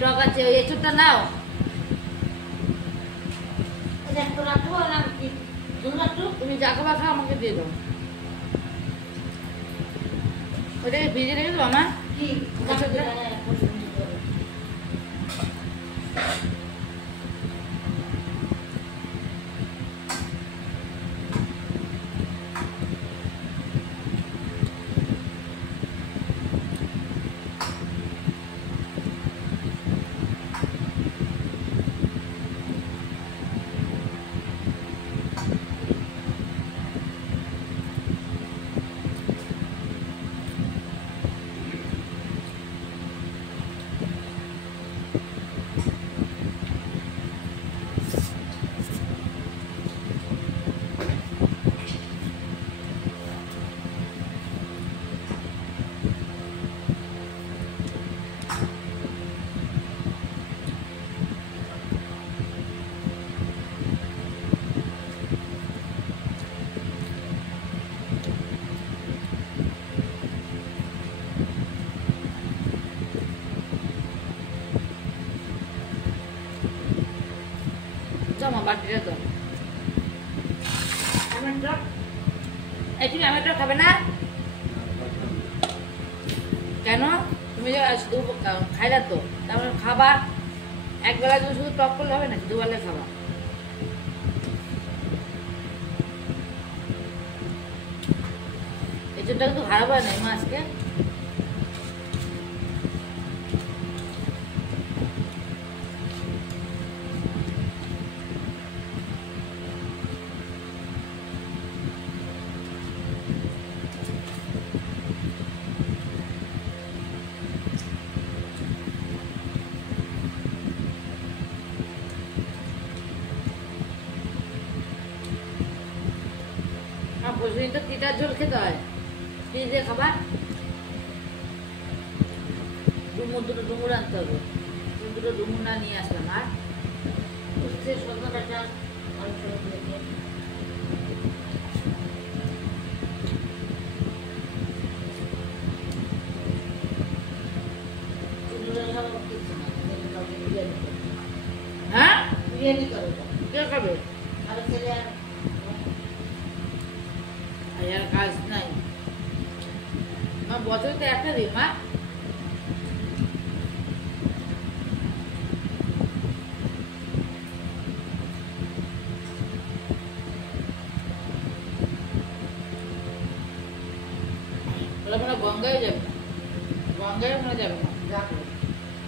টক আছে ওই এঁচুরটা নাও। তুমি যা খাবা খাও, আমাকে দিয়ে দাও। ওইটাকে ভিজে রেখে দেবো না? আমার বাটিটা তো তুমি আমার খাবে না কেন? তুমি শুধু খাই না তো, তারপরে খাবার একবেলা তুমি শুধু টক করলে হবে না, দুবেলা খাবা। এই জন্য কিন্তু খারাপ হয় না মাছকে। প্রতিদিন তো তিতার ঝোল খেতে হয়, কি দিয়ে খাবার? দুটো ডুমুর আনতে হবে, দুটো ডুমুর না নিয়ে আসলাম। আর হ্যাঁ কে খাবে? আর কাজ নাই মা, বছর তো একটা দিন মা। মানে গঙ্গায় যাবে না, গঙ্গায় মনে যাবে না,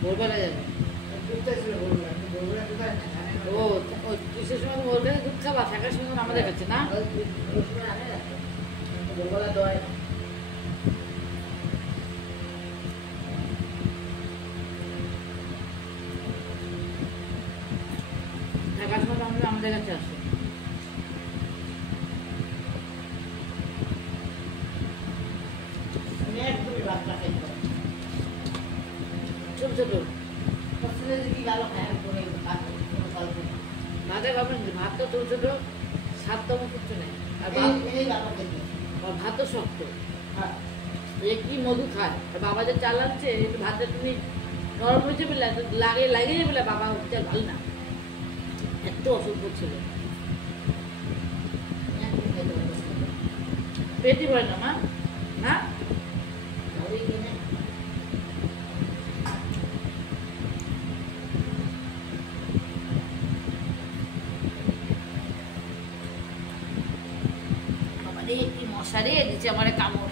ভোরবেলা যাবে। ও কিসের সময় ওর কাছে দুধ খাবা, থাকার সময় আমাদের কাছে না। থাকার সময় আমাদের কাছে আসে। ছোট ছোট ভাতে খাবেন, ভাত তো ছোট ছোট, স্বাদ তেমন কিছু নেই। আর ভাত তো শক্ত, কি মধু খায়। আর বাবা যে চাল আনছে ভাতটা তুমি নরম হয়েছে বলে লাগিয়ে যাবে, বাবা উঠতে ভালো না, এত অসুখ করছিল, পেটই ভয় না মা না। কি মশারে দিচ্ছে আমার কামড়।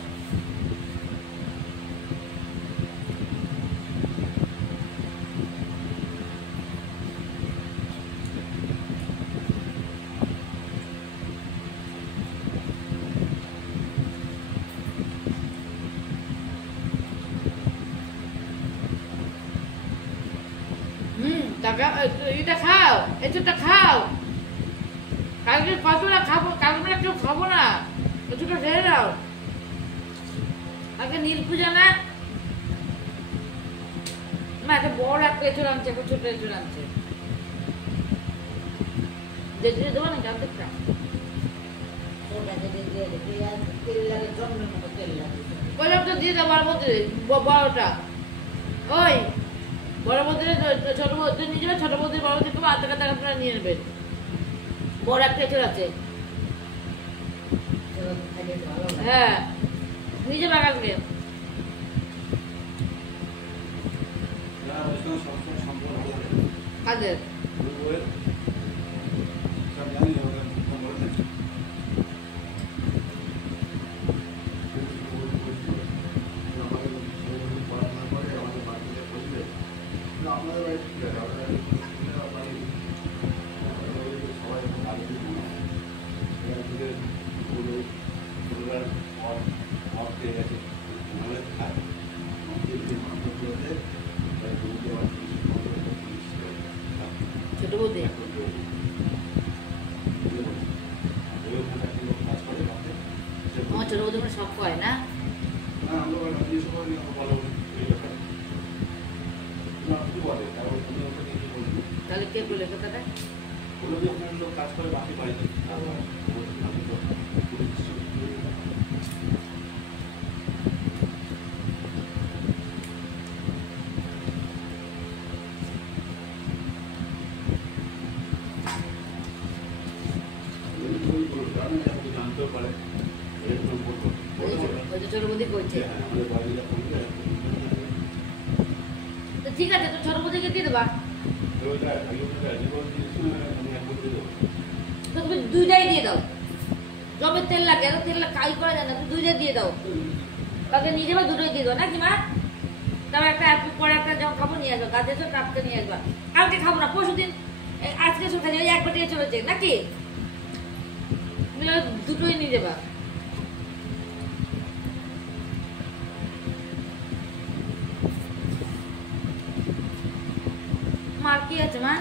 এটা খাও, এঁচোড়টা খাও, কালকে কতটা খাবো, কালকে কেউ খাবো না, এঁচোড়টা ঢেলে দাও। আগে নীল পূজা না মা, একটা বড় একটা এঁচোড় আনছে, একটা ছোট এঁচোড় আনছে, দেখে দেবো না জানতে চাও। তেল লাগে, দিয়ে দেবো আর মধ্যে বড়টা। ওই বড় মধ্যে ছোট মধ্যে নিয়ে যাবে, ছোট মধ্যে বড় থেকে আধা টাকা আপনারা নিয়ে নেবেন। বড় একটা এঁচড় আছে, হ্যাঁ নিজে বাগানকে কাদের ছোট বৌদি আমার ছোট বৌদি মানে শখ হয় না, তাহলে কে বলে কথাটা? কাজ করে বাকি বাড়িতে ছোট বৌদি করছে, ঠিক আছে তো ছোট বৌদিকে দিয়ে দেবা। তো তুমি দুইটাই দিয়ে দাও, জমির তেল লাগে, এত তেল কাই করা যায় না, তুমি দুইটাই দিয়ে দাও, তাকে নিয়ে যাবা, দুটোই দিয়ে দাও নাকি মা? তারপর একটা পরে একটা যখন খাবো নিয়ে আসবো, গাছে এসো কাপতে নিয়ে আসবা, কালকে খাবো না, পরশু দিন আজকে এসো খাই, ওই এক বাটিয়ে চলেছে নাকি, দুটোই নিয়ে যাবা। মার কি আছে মা?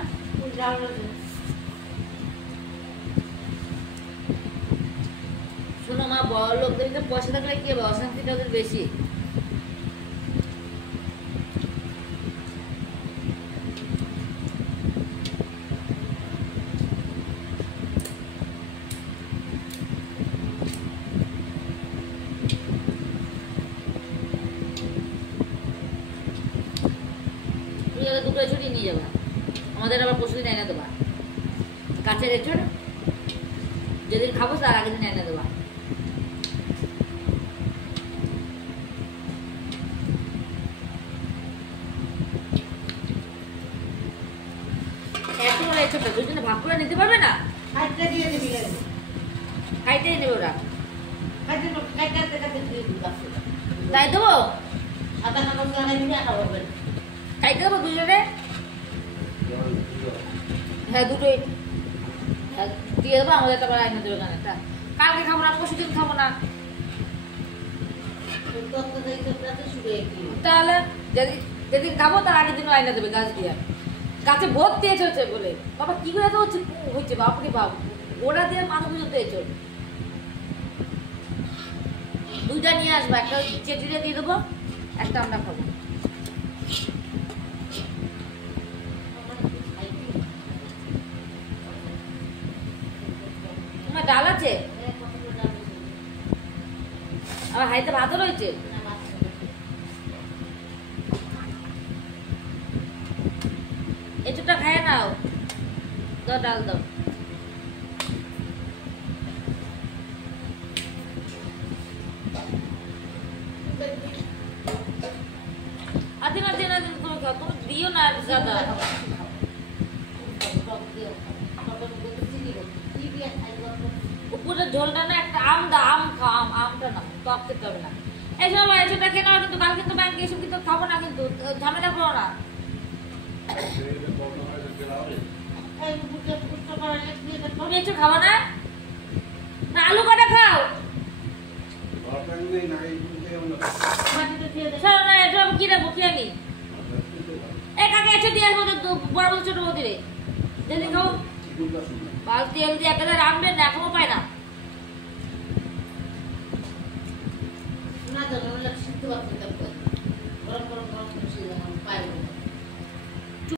শোনো মা, বড় লোকদের পয়সা থাকলে কি হবে, অশান্তিটা ওদের বেশি। দুটো এঁচড় নিয়ে যাবা, আমাদের আবার পরশুদিন এনে দেবা, কাছের এঁচড় যেদিন খাবো তার আগের দিন এনে দেবা। এত বড় এঁচড়টা দুজনে ভাগ করে নিতে পারবে না? খাইতেই নেবে ওরা, তাই দেবো খাইতে দেবো দুজনে, হ্যাঁ দুটোই দিয়ে দেবো, আমাদের একটা আইনা দেবে গানেটা, কালকে খাবো না, পরশু দিন খাবো না, তাহলে যেদিন খাবো তার আগের দিনও আইনা দেবে গাছ দিয়ে, গাছে ভর্তি এসেছে বলে বাবা কি করে তো হচ্ছে বাপরে বাপ, ওরা দিয়ে মাথা পর্যন্ত এসো, দুইটা নিয়ে আসবো, একটা চেটিটা দিয়ে দেবো, একটা আমরা খাবো। তোমার ডাল আছে? আমার হাইতে ভাতও রয়েছে, এঁচড়টা খায় নাও, দাও ডাল দাও। আদি না দিন তুমি খাও, তুমি দিও না দাদা, উপরে ঝোলটা না একটা আম দা, আম খাও, আমটা না টক খেতে হবে না, এই সময় এঁচড়টা খেয়ে নাও, কিন্তু কাল কিন্তু ব্যাংকে এসব কিন্তু খাবো না, কিন্তু ঝামেলা করো না। তুমি এঁচড় খাবো না, না আলু কাটা খাও, না এটা কি রাখবো কি আনি, কাকে এঁচড় দিয়ে আসবো বড় বড় ছোট মন্দিরে যেদিন খাবো, বালতি তেল দিয়ে একটা রাখবেন না, এখনো পায় না, সিদ্ধ